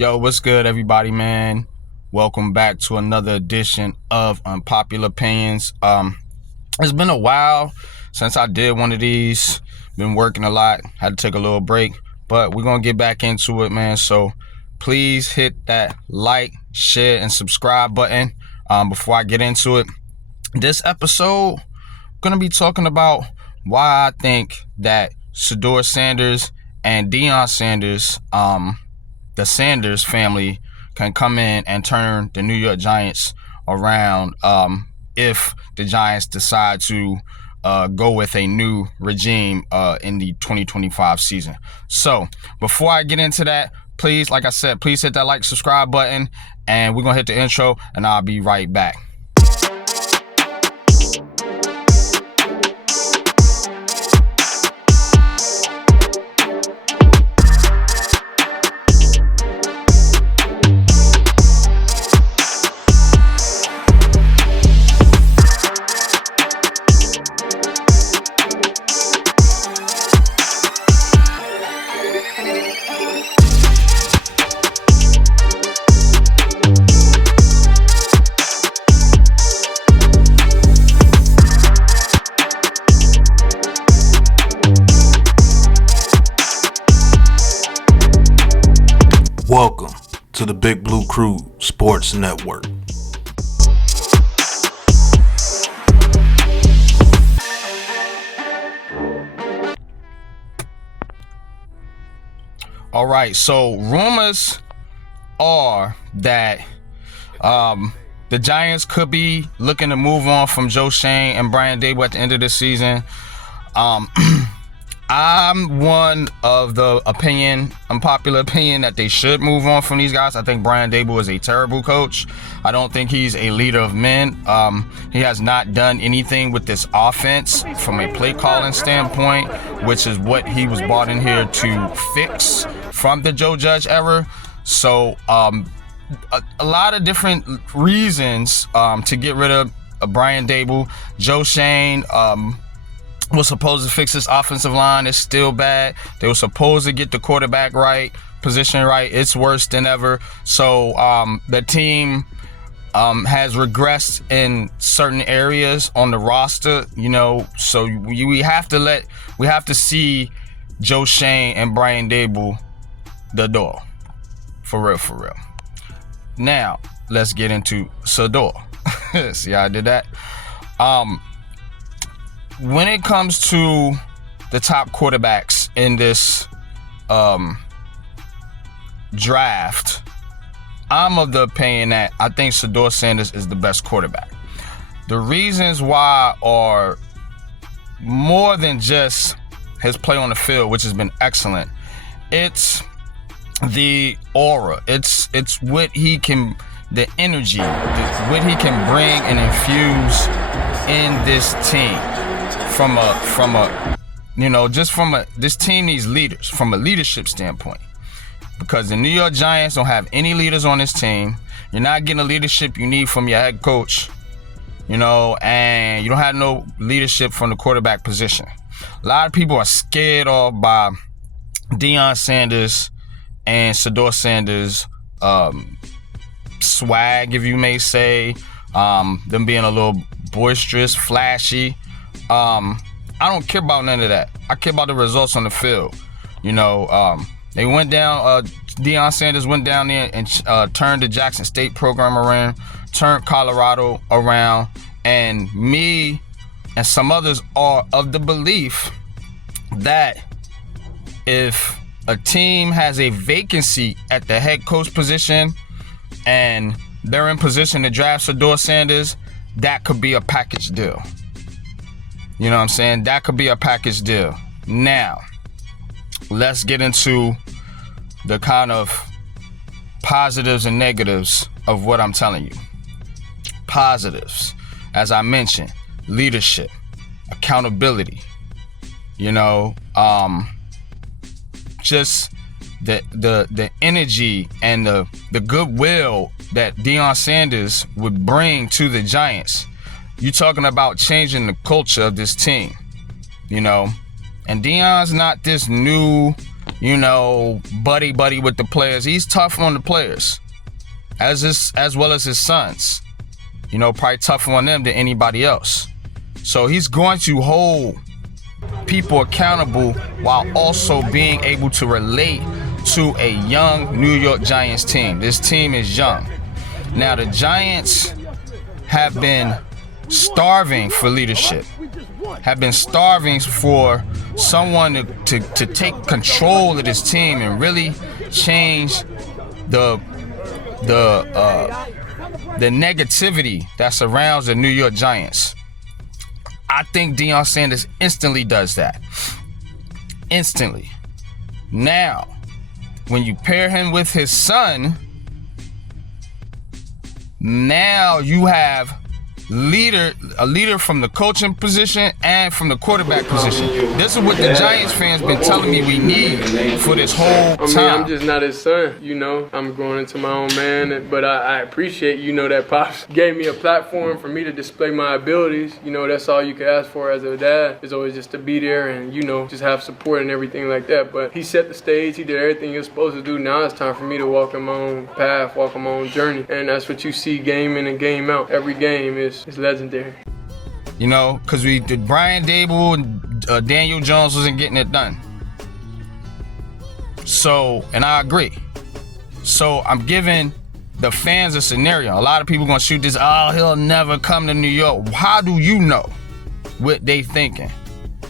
Yo, what's good, everybody, man? Welcome back to another edition of Unpopular Opinions. It's been a while since I did one of these. Been working a lot. Had to take a little break, but we're gonna get back into it, man. So please hit that like, share, and subscribe button before I get into it. This episode, I'm gonna be talking about why I think that Shedeur Sanders and Deon Sanders, the Sanders family, can come in and turn the New York Giants around if the Giants decide to go with a new regime in the 2025 season. So before I get into that, please, like I said, please hit that like, subscribe button, and we're going to hit the intro, and I'll be right back. Welcome to the Big Blue Crew Sports Network. All right, so rumors are that the Giants could be looking to move on from Joe Schoen and Brian Daboll at the end of the season. I'm one of the unpopular opinion that they should move on from these guys. I think Brian Daboll is a terrible coach. I don't think he's a leader of men. He has not done anything with this offense from a play calling standpoint, which is what he was brought in here to fix from the Joe Judge era. So a lot of different reasons to get rid of Brian Daboll. Joe Schoen was supposed to fix this offensive line. It's still bad. They were supposed to get the quarterback position right. It's worse than ever. So the team has regressed in certain areas on the roster, so we have to see Joe Schoen and Brian Daboll the door. For real. Now, let's get into Shedeur. See how I did that? When it comes to the top quarterbacks in this draft, I'm of the opinion that I think Shedeur Sanders is the best quarterback. The reasons why are more than just his play on the field, which has been excellent. It's the aura. It's what he can, the energy, what he can bring and infuse in this team. This team needs leaders from a leadership standpoint, because the New York Giants don't have any leaders on this team. You're not getting the leadership you need from your head coach, and you don't have no leadership from the quarterback position. A lot of people are scared off by Deon Sanders and Shedeur Sanders swag, if you may say, them being a little boisterous, flashy. I don't care about none of that. I care about the results on the field. They went down, Deon Sanders went down there and turned the Jackson State program around, turned Colorado around, and me and some others are of the belief that if a team has a vacancy at the head coach position and they're in position to draft Shedeur Sanders, that could be a package deal. You know what I'm saying? That could be a package deal. Now, let's get into the kind of positives and negatives of what I'm telling you. Positives, as I mentioned, leadership, accountability, just the energy and the goodwill that Deon Sanders would bring to the Giants. You're talking about changing the culture of this team, And Deon's not this new buddy with the players. He's tough on the players, as well as his sons. Probably tougher on them than anybody else. So he's going to hold people accountable while also being able to relate to a young New York Giants team. This team is young. Now, the Giants have been starving for leadership, have been starving for someone to take control of this team and really change the negativity that surrounds the New York Giants. I think Deon Sanders instantly does that. Instantly. Now, when you pair him with his son, now you have a leader from the coaching position and from the quarterback position. This is what the Giants fans been telling me we need for this whole time. I'm just not his son, I'm growing into my own man, but I appreciate, that Pops gave me a platform for me to display my abilities. That's all you can ask for as a dad, is always just to be there and, just have support and everything like that. But he set the stage, he did everything he was supposed to do. Now it's time for me to walk in my own path, walk on my own journey. And that's what you see game in and game out. Every game is legendary. Because we did Brian Dable and Daniel Jones wasn't getting it done. So, and I agree. So I'm giving the fans a scenario. A lot of people gonna shoot this, he'll never come to New York. How do you know what they thinking?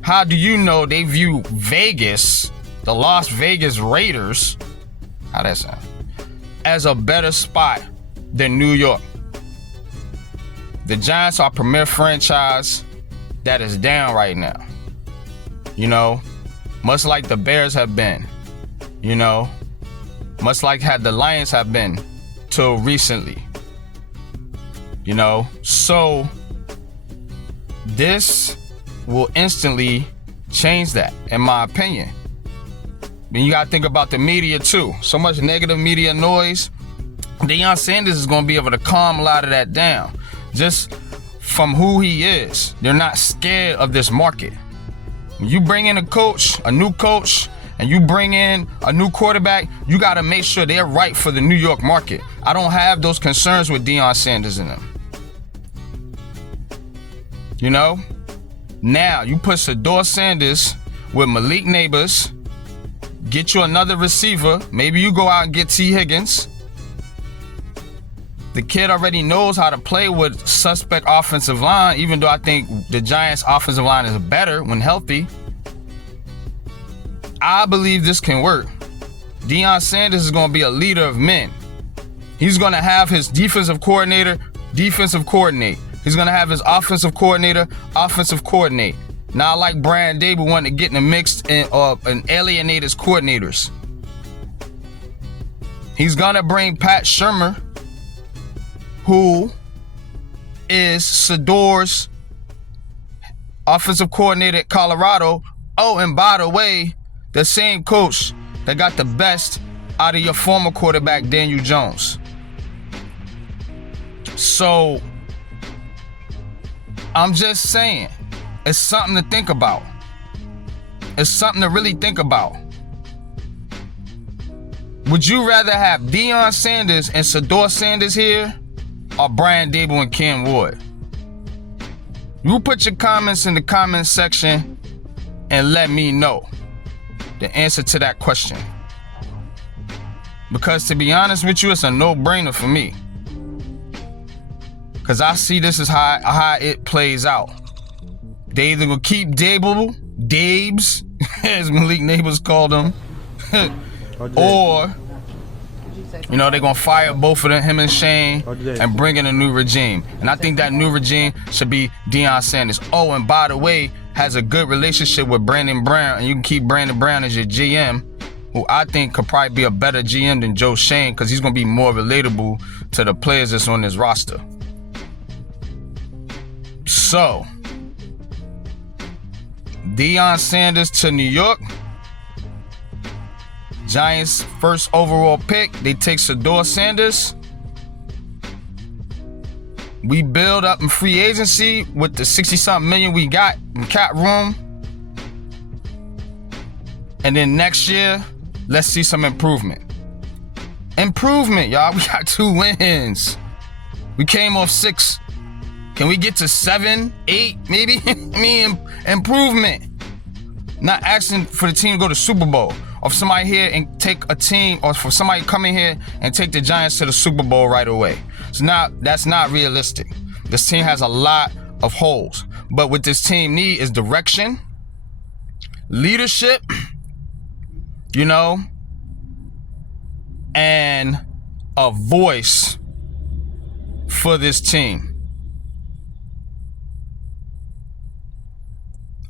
How do you know they view Vegas, the Las Vegas Raiders, how that sound, as a better spot than New York? The Giants are a premier franchise that is down right now. Much like the Bears have been. Much like the Lions have been till recently. So this will instantly change that, in my opinion. Then you gotta think about the media too. So much negative media noise. Deon Sanders is gonna be able to calm a lot of that down. Just from who he is. They're not scared of this market. When you bring in a new coach, and you bring in a new quarterback, you got to make sure they're right for the New York market. I don't have those concerns with Deon Sanders in them. Now you put Shedeur Sanders with Malik Neighbors, get you another receiver. Maybe you go out and get T. Higgins. The kid already knows how to play with suspect offensive line, even though I think the Giants' offensive line is better when healthy. I believe this can work. Deon Sanders is going to be a leader of men. He's going to have his defensive coordinator coordinate. He's going to have his offensive coordinator coordinate. Not like Brian Dable wanting to get in the mix and alienate his coordinators. He's going to bring Pat Shurmur, who is Shedeur's offensive coordinator at Colorado. Oh, and by the way, the same coach that got the best out of your former quarterback, Daniel Jones. So, I'm just saying, it's something to think about. It's something to really think about. Would you rather have Deon Sanders and Shedeur Sanders here, or Brian Dable and Ken Ward? You put your comments in the comment section and let me know the answer to that question. Because to be honest with you, it's a no-brainer for me. Because I see this as how it plays out. They either will keep Dabes, as Malik Neighbors called him, or they're going to fire both of them, him and Shane, and bring in a new regime. And I think that new regime should be Deon Sanders. Oh, and by the way, has a good relationship with Brandon Brown, and you can keep Brandon Brown as your GM, who I think could probably be a better GM than Joe Shane, because he's going to be more relatable to the players that's on his roster. So, Deon Sanders to New York. Giants first overall pick. They take Shedeur Sanders. We build up in free agency with the 60-something million we got in cap room. And then next year, let's see some improvement. Improvement, y'all. We got 2 wins. We came off 6. Can we get to 7, 8, maybe? I mean, improvement. Not asking for the team to go to Super Bowl, or for somebody here and take a team, or for somebody come in here and take the Giants to the Super Bowl right away. That's not realistic. This team has a lot of holes. But what this team need is direction, leadership, you know, and a voice for this team.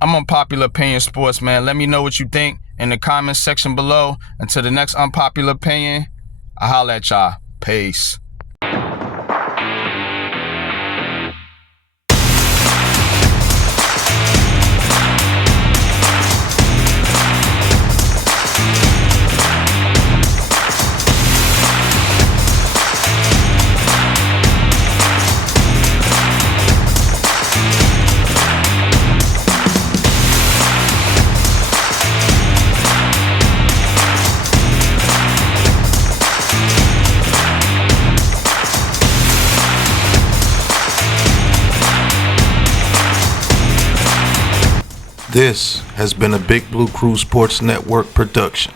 I'm Unpopular Opinion Sports, man. Let me know what you think in the comments section below. Until the next Unpopular Opinion, I'll holla at y'all. Peace. This has been a Big Blue Crew Sports Network production.